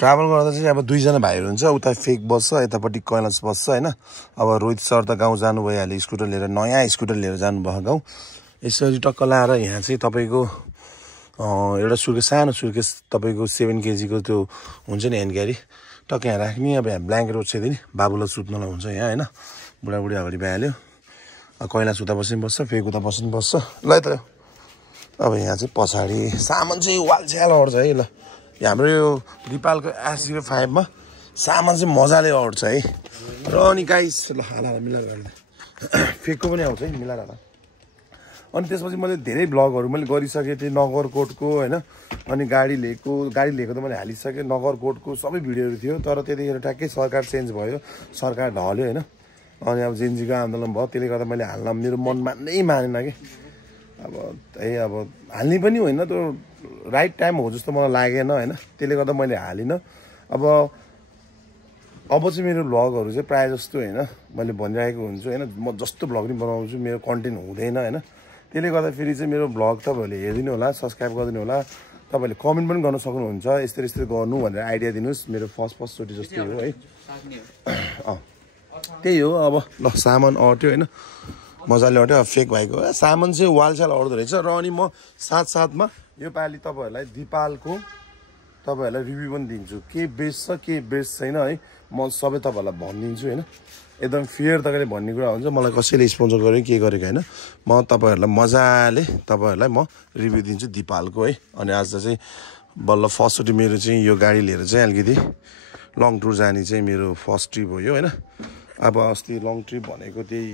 travel गर्दा चाहिँ अब दुईजना भाइहरू हुन्छ उता फेक बस्छ यतापट्टि कैलाश बस्छ हैन अब रोहित सर त गाउँ जानु भइहाल्यो स्कुटर लिएर नयाँ स्कुटर लिएर जानु भयो गाउँ यसरी टक्क लाएर यहाँ चाहिँ तपाईको एउटा सुर्केस सानो सुर्केस तपाईको 7 केजी को त्यो हुन्छ नि ह्यान्ड क्यारी टक्क यहाँ राख्ने अब यहाँ ब्ल्याङ्केट ओछ्याइदिने बाबुलाई सुत्नलाई हुन्छ यहाँ हैन बुढाबुढी अगाडि भइहाल्यो कैलाश उता बस्छ फेक उता बस्छ ल त अब यहाँ चाहिँ पछाडि सामान चाहिँ वालछ्याल अड्छ है ल हाम्रो यो दिपालको S05 मा सामान चाहिँ मजाले अड्छ है र अनि गाइस ल हाला मिलाएर गर्ने फेकको पनि आउँछ है मिलाएर हाला अनि त्यसपछि मैले धेरै ब्लगहरु मैले गरिसके थिए नगरकोटको हैन अनि गाडी लिएको त मैले हालिसके नगरकोटको सबै भिडियोहरु थियो तर त्यतिखेर ट्याक्कै सरकार चेन्ज भयो सरकार ढल्यो हैन अनि अब जेनजीको आन्दोलन भयो त्यसले गर्दा मैले हाल्न मेरो मनमा नै मानेन के अब हाल्ने पनि होइन त्यो राइट टाइम हो जस्तो मलाई लागेन हैन त्यसले गर्दा मैले हालिन अब चाहिँ मेरो भ्लगहरु चाहिँ प्राय जस्तो हैन मैले भनिरहेको हुन्छु हैन म जस्तो भ्लग नि बनाउँछु मेरो कन्टेन्ट हुँदैन हैन त्यसले गर्दा फेरि चाहिँ मेरो भ्लग तपाईहरुले हेरिदिनु होला सब्स्क्राइब गरिदिनु होला तपाईहरुले कमेन्ट पनि गर्न सक्नुहुन्छ यस्तै गर्नु भनेर आइडिया दिनुस् मेरो फर्स्ट चोटी जस्तो हो है त्यही हो अब ल सामान अट्यो हैन मजाले अट्यो फेक भाइको सामान चाहिँ वालछाल अड्दो रहेछ र अनि म साथमा यो पाली तपाईहरुलाई दिपालको तपाईहरुलाई रिभ्यु पनि दिन्छु के बेस्ट छ के बेस्ट छैन है म सबै तपाईहरुलाई भनिदिन्छु हैन एकदम फेयर तरिकाले भन्ने कुरा हुन्छ मलाई कसैले स्पोन्सर गर्यो के गरेको हैन म तपाईहरुलाई मजाले तपाईहरुलाई म रिभ्यु दिन्छु दिपालको है अनि आज चाहिँ बल्ल फर्स्ट चोटी मेरो चाहिँ यो गाडी लिएर चाहिँ अलिकति लङ टुर जाने चाहिँ मेरो फर्स्ट ट्रिप हो यो हैन अब अस्ति लङ ट्रिप भनेको त्यही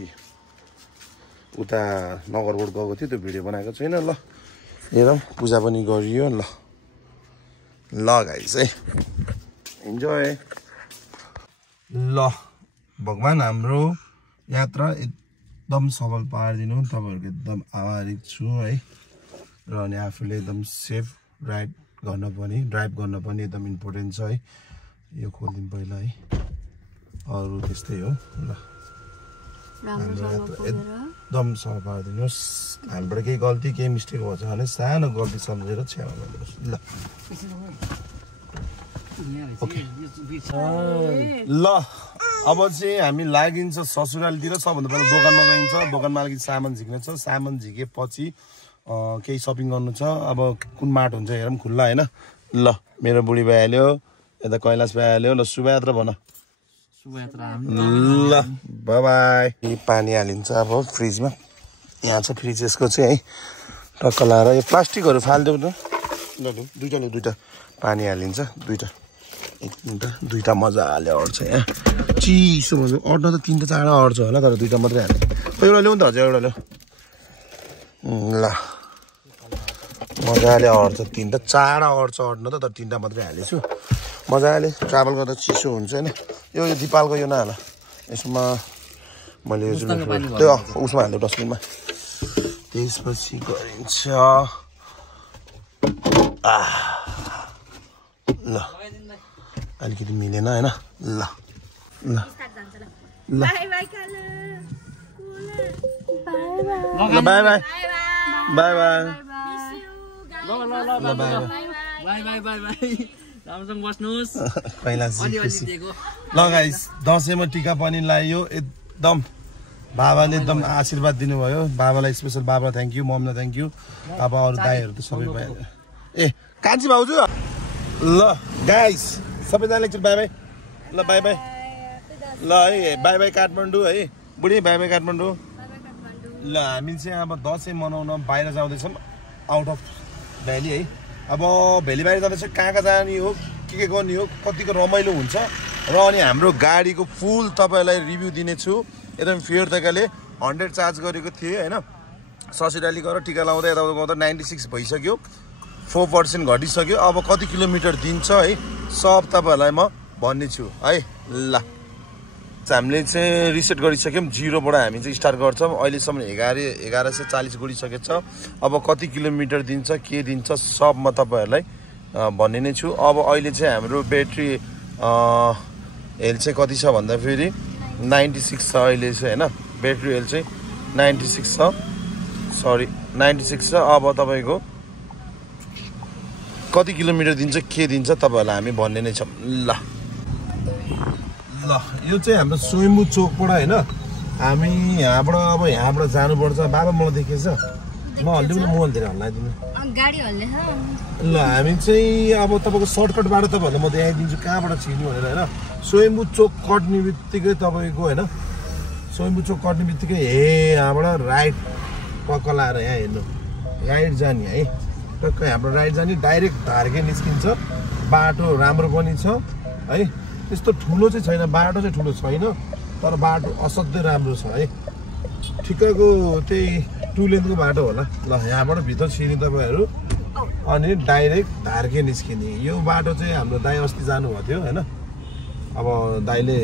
उता नगरकोट गएको थियो त्यो भिडियो बनाएको छैन ल हेरौँ पूजा पनि गरियो ल गाइस है इन्जोय ल भगवान हाम्रो यात्रा एकदम सफल पारिदिनु तपाईहरुको एकदम आभारी छु है र अनि आफूले एकदम सेफ ड्राइभ गर्न पनि एकदम इम्पोर्टेन्ट छ है यो खोल्दिनु पहिला है अरु त्यस्तै हो ल एकदम सफा पारिदिनुस् हामीबाट केही गल्ती केही मिस्टेक भएछ भने सानो गल्ती सम्झेर छ्याउ गर्नुस् ल ओके ल अब चाहिँ हामी लागिन्छ ससुरालीतिर सबभन्दा पहिला दोकानमा गइन्छ दोकानमा अलिकति सामान झिक्ने छ सामान झिकेपछि केही सपिङ गर्नु छ अब कुन माट हुन्छ हेरौँ खुल्ला हैन ल मेरो बुढी भइहाल्यो यता कैलाश भइहाल्यो ल शुभयात्रा भन ल बाइ बाइ पानी हालिन्छ अब फ्रिजमा यहाँ छ फ्रिज यसको चाहिँ है टक्क लाएर यो प्लास्टिकहरु फाल्दिउ न ल दुईटा पानी हालिन्छ दुईटा मजाले अड्छ यहाँ चिसो भन्छ अड्न त 3 4 अड्छ होला तर दुईटा मात्रै हाल्ने एउटा ल्याउ न त हजुर एउटा ल्याउ ल मजाले अड्छ 3 4 अड्छ अड्न त तर 3टा मात्रै हालेछु मजाले ट्राभल गर्दा चिसो हुन्छ हैन यो दिपालको यो नहाल यसमा मैले त्यो उसमा हाल्यो डस्टबिनमा त्यसपछि गरिन्छ ल अलिकति मिलेन हैन ल ल ल bye bye bye bye bye bye bye रामसँग बस्नुस् ल गाइस दशैंमा टीका पनि लायो एकदम बाबाले एकदम आशीर्वाद दिनुभयो बाबालाई स्पेशल बाबा थ्यांक यू ममलाई थ्यांक यू अब अरु दाइहरु त सबै भयो ए कान्छी भाउजू ल गाइस सबैजनाले एकचोटी बाइ बाइ ल बाइ बाइ ल है बाइ बाइ काठमाडौँ है बुढी बाइ बाइ काठमाडौँ ल हामी चाहिँ अब दशैं मनाउन बाहिर जाउँदैछौँ आउट अफ भ्याली है अब भ्याली बाहिर जाँदा चाहिँ कहाँ जाने हो के गर्ने हो कतिको रमाइलो हुन्छ र अनि हाम्रो गाडीको फुल तपाईलाई रिभ्यू दिनेछु एकदम फेयर तरिकाले 100 चार्ज गरेको थिए हैन ससुराली गएर टीका लाउँदा यता गर्दा 96 भइसक्यो 4% घटिसक्यो अब कति किलोमिटर दिन्छ है सब तपाईहरुलाई म भन्ने छु है ल हामीले चाहिँ रिसेट गरिसक्यौं 0 बाट हामी चाहिँ स्टार्ट गर्छौं अहिले सम्म 1140 गुडिसकेको छ अब कति किलोमिटर दिन्छ के दिन्छ सब म तपाईहरुलाई भन्ने नै छु अब अहिले चाहिँ हाम्रो ब्याट्री हेल्थ चाहिँ कति छ भन्दा फेरि 96 छ अहिले चाहिँ हैन ब्याट्री हेल्थ चाहिँ 96 छ सरी 96 छ अब तपाईको कति किलोमिटर दिन्छ के दिन्छ तपाईहरुलाई हामी भन्ने नै छौं ल यो चाहिँ हाम्रो स्वयम्भू चोकबाट हैन हामी यहाँबाट अब यहाँबाट जानुपर्छ बाबा मलाई देखेछ म हल्दिउँ न मोबाइल दिएर हल्लाइदिनु गाडी हल्ले ल हामी चाहिँ अब तपाईको सर्टकट बाटो तपाईहरुलाई म देखाइदिन्छु कहाँबाट छिर्नु भनेर हैन स्वयम्भू चोक कट्ने बित्तिकै तपाईको हैन स्वयम्भू चोक कट्ने बित्तिकै यहाँबाट राइट पक्का लाएर यहाँ हेर्नु राइट जाने है टक्कै हाम्रो राइट जाने डाइरेक्ट धार्के निस्किन्छ बाटो राम्रो पनि छ है त्यस्तो ठुलो चाहिँ छैन बाटो चाहिँ ठुलो छैन तर बाटो असाध्यै राम्रो छ है ठिक्कको त्यही 2 लेनको बाटो होला ल यहाँबाट भित्र छिर्ने तपाईहरु अनि डाइरेक्ट धार्के निस्किने यो बाटो चाहिँ हाम्रो दाइ अस्ति जानु भएको थियो हैन अब दाइले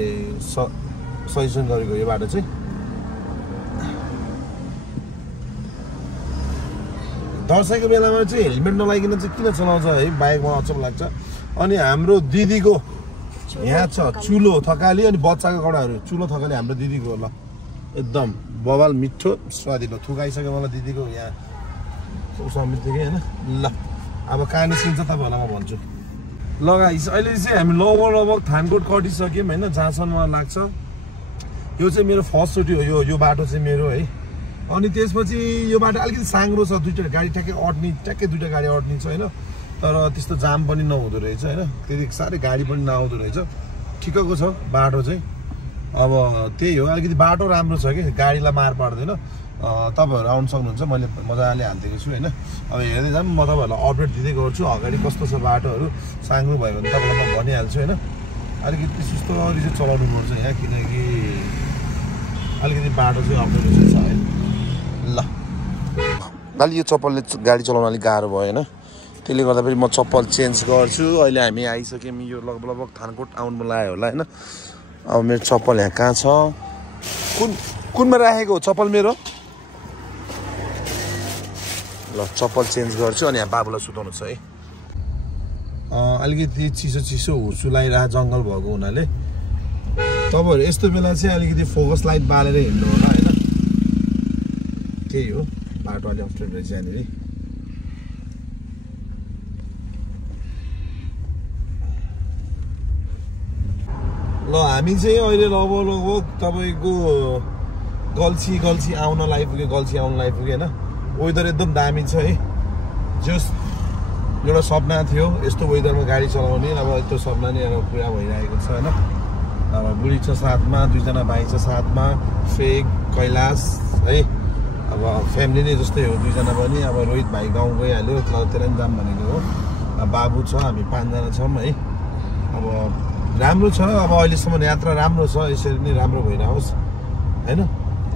सजेसन गरेको यो बाटो चाहिँ दशैंको बेलामा चाहिँ हेलमेट नलागिकन चाहिँ किन चलाउँछ है बाइकमा अचम्म लाग्छ अनि हाम्रो दिदीको यहाँ छ चुलो थकाली अनि बच्चाको कडाहरु चुलो थकाली हाम्रो दिदीको ल एकदम बवाल मिठो स्वादिलो थुकाइसक्यो मलाई दिदीको यहाँ समितिकै हैन ल अब कहाँ निस्किन्छ तपाईहरुलाई म भन्छु ल गाइस अहिले चाहिँ हामी लगभग थानकोट कटिसक्यौं हैन जहाँसम्म लाग्छ यो चाहिँ मेरो फर्स्ट चोटी हो यो बाटो चाहिँ मेरो है अनि त्यसपछि यो बाटो अलिकति साङ्ग्रो छ दुईटा गाडी ट्याक्कै दुईटा गाडी अट्ने छ हैन तर त्यस्तो जाम पनि नहुँदो रहेछ हैन त्यति सारै गाडी पनि नआउँदो रहेछ ठिकको छ बाटो चाहिँ अब त्यही हो अलिकति बाटो राम्रो छ के गाडीलाई मार पार्दैन तपाईहरु आउन सक्नुहुन्छ मैले मजाले हाल्दिएको छु हैन अब हेर्दै जाम म तपाईहरुलाई अपडेट दिँदै गर्छु अगाडि कस्तो छ बाटोहरु साङ्ग्रो भयो भने तपाईलाई म भनिहाल्छु हैन अलिकति सुस्तरी चाहिँ चलाउनु पर्छ यहाँ किनकि अलिकति बाटो चाहिँ अप्ठ्यारो छ है ल अलि यो चप्पलले गाडी चलाउन अलिक गाह्रो भयो हैन त्यसले गर्दा फेरि म चप्पल चेन्ज गर्छु अहिले हामी आइसक्यौँ यो लगभग थानकोट आउनु लाग्यो होला हैन अब मेरो चप्पल यहाँ कहाँ छ कुनमा राखेको चप्पल मेरो ल चप्पल चेन्ज गर्छु अनि यहाँ बाबुलाई सुताउनु छ है अलिकति चिसो हुर्सु लागिरहेको जङ्गल भएको हुनाले तपाईहरु यस्तो बेला चाहिँ अलिकति फोकस लाइट बालेर हिँड्नु होला हैन त्यही हो बाटो अलि अप्ठ्यारो रहेछ यहाँनिर ल हामी चाहिँ अहिले लगभग तपाईको गल्छी आउन लागिपुग्यो हैन वेदर एकदम दामी छ है जस एउटा सपना थियो यस्तो वेदरमा गाडी चलाउने अब त्यो सपना नै अब पुरा भइरहेको छ हैन अब बुढी छ साथमा दुईजना भाइ छ साथमा फेक कैलाश है अब फ्यामिली नै जस्तै हो दुईजना पनि अब रोहित भाइ गाउँ गइहाल्यो त्यसलाई पनि जाम भनेको हो बाबु छ हामी 5 जना छौं है अब राम्रो छ अब अहिलेसम्म यात्रा राम्रो छ यसरी नै राम्रो भइरहोस् हैन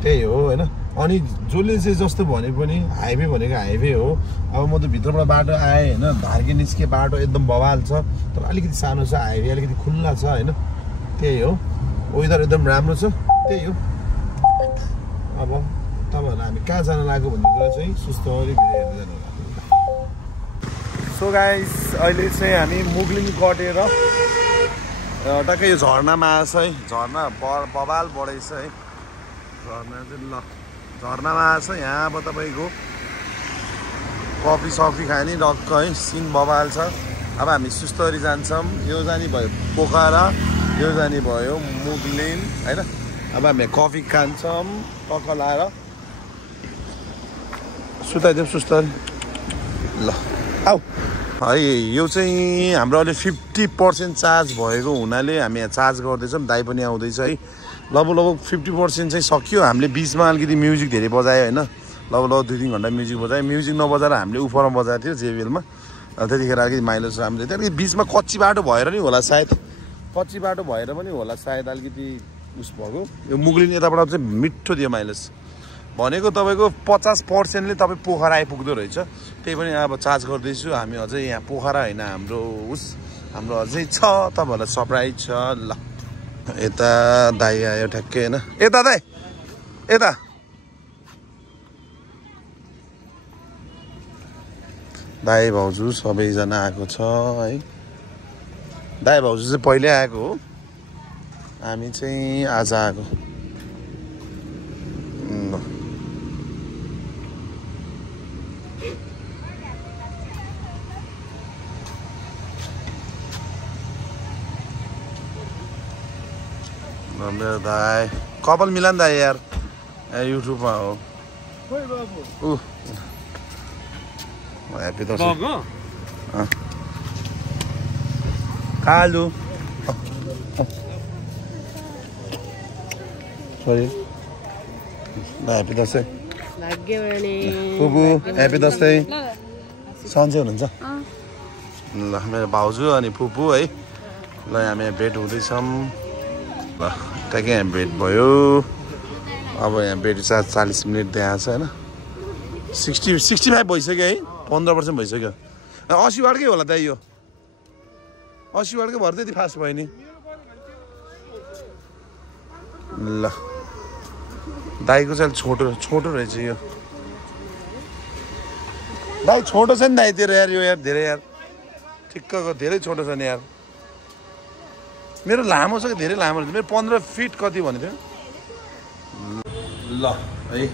त्यही हो हैन अनि जसले चाहिँ जस्तो भने पनि हाइवे भनेको हाइवे हो अब म त भित्रबाट बाटो आए हैन धार्के निस्के बाटो एकदम बवाल छ तर अलिकति सानो छ हाइवे अलिकति खुल्ला छ हैन त्यही हो वेदर एकदम राम्रो छ त्यही हो अब तपाईहरुलाई हामी कहाँ जान लाग्यो भन्ने कुरा चाहिँ सुस्तरी भिडियो हेर्दै जानु होला सो गाइस अहिले चाहिँ हामी मुगलिङ कटेर टक्कै यो झरनामा आएछ है झरना बवाल बढेछ है झरना चाहिँ ल झरनामा आएछ यहाँ अब तपाईको कफी सफी खाने डक्क है सिन बवाल छ अब हामी सुस्तरी जान्छौँ यो जाने भयो पोखरा यो जाने भयो मुगलिङ हैन अब हामी कफी खान्छौँ टक्क लाएर सुताइदेऊ सुस्तरी ल आऊ है यो चाहिँ हाम्रो अहिले 50% चार्ज भएको हुनाले हामी यहाँ चार्ज गर्दैछौँ दाइ पनि आउँदैछ है लगभग 50% चाहिँ सक्यो हामीले बीचमा अलिकति म्युजिक धेरै बजायो हैन लगभग 2-3 घण्टा म्युजिक बजायो म्युजिक नबजाएर हामीले उफरमा बजाएको थियो जेबीएलमा त्यतिखेर अलिकति माइलेज राम्रो थियो अलिकति बीचमा कच्ची बाटो भएर नि होला सायद अलिकति उस भएको यो मुगलिङ यताबाट चाहिँ मिठो दियो माइलेज भनेको तपाईको 50% ले तपाई पोखरा आइपुग्दो रहेछ त्यही पनि अब चार्ज गर्दैछु हामी अझै यहाँ पोखरा हैन हाम्रो अझै छ तपाईहरुलाई सरप्राइज छ ल यता दाइ आयो ठ्याक्कै हैन यता दाइ यता दाइ भाउजू सबैजना आएको छ है दाइ भाउजू चाहिँ पहिले आएको हो हामी चाहिँ आज आएको मेरो दाइ कपाल मिलान दाइ यार युट्युबमा हो ह्याप्पी दसैँ कालु सरी ह्याप्पी दसैँ फुपू ह्याप्पी दसैँ सन्चै हुनुहुन्छ ल मेरो भाउजू अनि फुपू है ल हामी यहाँ भेट हुँदैछौँ ल ट्याक्कै यहाँ भेट भयो अब यहाँ भेट 40 मिनट देखाएको छ होइन 65 भइसक्यो है 15% भइसक्यो 80 वाटकै होला दाइ यो 80 वाटकै भएर त्यति फास्ट भयो नि ल दाइको चाहिँ छोटो रहेछ यो दाइ छोटो छ नि दाइ तेरो यार यो यार धेरै यार ठिक्कको धेरै छोटो छ नि यार मेरो लामो छ कि धेरै लामो रहेछ मेरो 15 फिट कति भनेको थियो ल है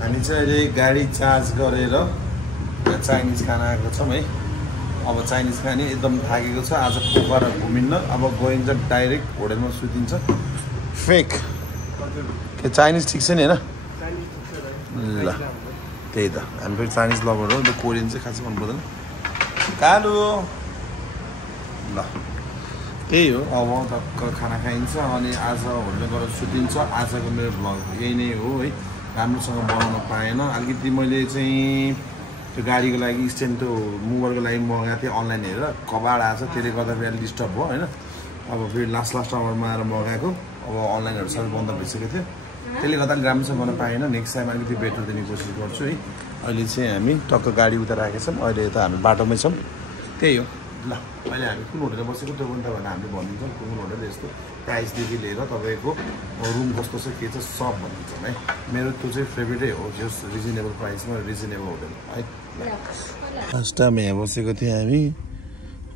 हामी चाहिँ अहिले गाडी चार्ज गरेर चाइनिज खाना आएको छौँ है अब चाइनिज खाने एकदम थाकेको छ आज पोखरा घुमिन्न अब गइन्छ डाइरेक्ट होटलमा सुतिन्छ फेक के चाइनिज ठिक छ नि होइन ल त्यही त हामी फेरि चाइनिज लभर हो कोरियन चाहिँ खासै मन पर्दैन कालु ल त्यही हो अब टक्क खाना खाइन्छ अनि आज होटलमा गएर सुतिन्छ आजको मेरो भ्लग यही नै हो है राम्रोसँग बनाउन पाएन अलिकति मैले चाहिँ त्यो गाडीको लागि स्ट्यान्ड त्यो मुभरको लागि मगाएको थिएँ अनलाइन हेरेर कबाड आएको छ त्यसले गर्दा फेरि अलिक डिस्टर्ब भयो होइन अब फेरि लास्ट आवरमा आएर मगाएको अब अनलाइनहरू सबै बन्द भइसकेको थियो त्यसले गर्दा अलिक राम्रोसँग गर्न पाएन नेक्स्ट टाइम अलिकति बेटर दिने कोसिस गर्छु है अहिले चाहिँ हामी टक्क गाडी उता राखेका छौँ अहिले त हामी बाटोमै छौँ त्यही हो ल अहिले हामी कुन होटलमा बसेको त्यो पनि तपाईँलाई हामीले भनिदिन्छौँ कुन होटल यस्तो प्राइसदेखि लिएर तपाईँको रुम कस्तो छ के छ सब भनिदिन्छौँ है मेरो त्यो चाहिँ फेभरेटै हो जस रिजनेबल प्राइसमा रिजनेबल होटल है फर्स्ट टाइम यहाँ बसेको थियौँ हामी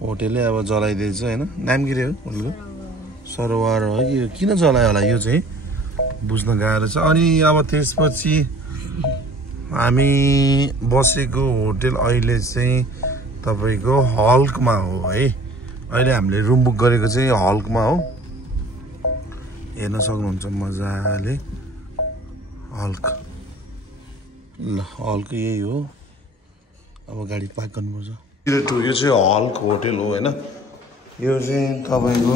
होटेलले अब जलाइदिएछ होइन नाम के रे हो होटलको सरोवर हो कि किन जलायो होला यो चाहिँ बुझ्न गाह्रो छ अनि अब त्यसपछि हामी बसेको होटेल अहिले चाहिँ तपाईँको हल्कमा हो है अहिले हामीले रुम बुक गरेको चाहिँ हल्कमा हो हेर्न सक्नुहुन्छ मजाले हल्क ल हल्क यही हो अब गाडी पार्क गर्नुपर्छ यो चाहिँ हल्क होटेल हो होइन यो चाहिँ तपाईँको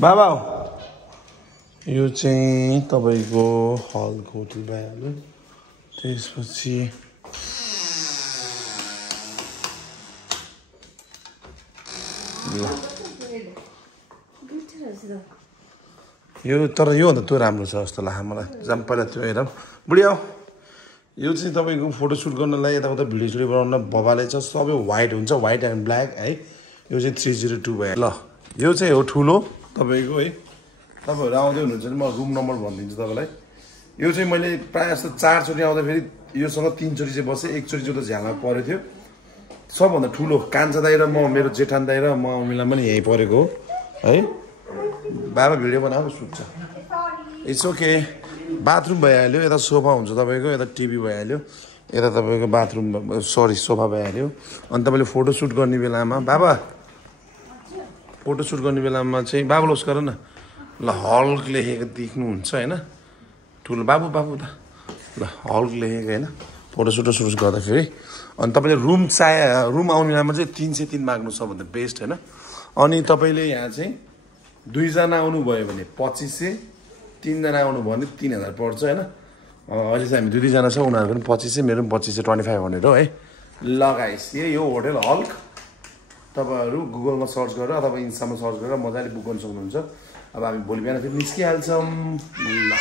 बाबा यो चाहिँ तपाईँको हल्क होटल भइहाल्यो त्यसपछि यो तर योभन्दा त्यो राम्रो छ जस्तो लाग्यो मलाई जाम पहिला त्यो हेरौँ बुढिया यो चाहिँ तपाईँको फोटोसुट गर्नलाई यताउता भिडियो सुडियो बनाउन भवाले छ सबै व्हाइट हुन्छ व्हाइट एन्ड ब्ल्याक है यो चाहिँ 302 भयो ल यो चाहिँ हो ठुलो तपाईँको है तपाईँहरू आउँदै हुनुहुन्छ भने म रुम नम्बर भनिदिन्छु तपाईँलाई यो चाहिँ मैले प्रायः जस्तो 4 चोटि आउँदाखेरि योसँग 3 चोटि चाहिँ बसेँ एकचोटि चाहिँ त झ्यालमा परेको थियो सबभन्दा ठुलो कान्छा दाइ र म मेरो जेठान दाइ र म उनीलाई पनि यहीँ परेको हो है बाबा भिडियो बनाएको सुत्छ इट्स ओके बाथरुम भइहाल्यो यता सोफा हुन्छ तपाईँको यता टिभी भइहाल्यो यता तपाईँको बाथरुम सरी सोफा भइहाल्यो अनि तपाईँले फोटोसुट गर्ने बेलामा बाबा फोटोसुट गर्ने बेलामा चाहिँ बाबु लोस गर न ल हल्क लेखेको देख्नुहुन्छ होइन ठुलो बाबु त ल हल्क लेखेको होइन फोटोसुट गर्दाखेरि अनि तपाईँले रुम आउने बेलामा चाहिँ 303 माग्नु सबभन्दा बेस्ट होइन अनि तपाईँले यहाँ चाहिँ 2 जना आउनुभयो भने 2500 3 जना आउनुभयो भने 3000 पर्छ होइन अहिले चाहिँ हामी 2 जना छ उनीहरूको पनि 2500 मेरो पनि 2500 2500 हो है ल गाइस यही हो होटल हल्क तपाईँहरू गुगलमा सर्च गरेर अथवा इन्स्टामा सर्च गरेर मजाले बुक गर्न सक्नुहुन्छ अब हामी भोलि बिहान फेरि निस्किहाल्छौँ ल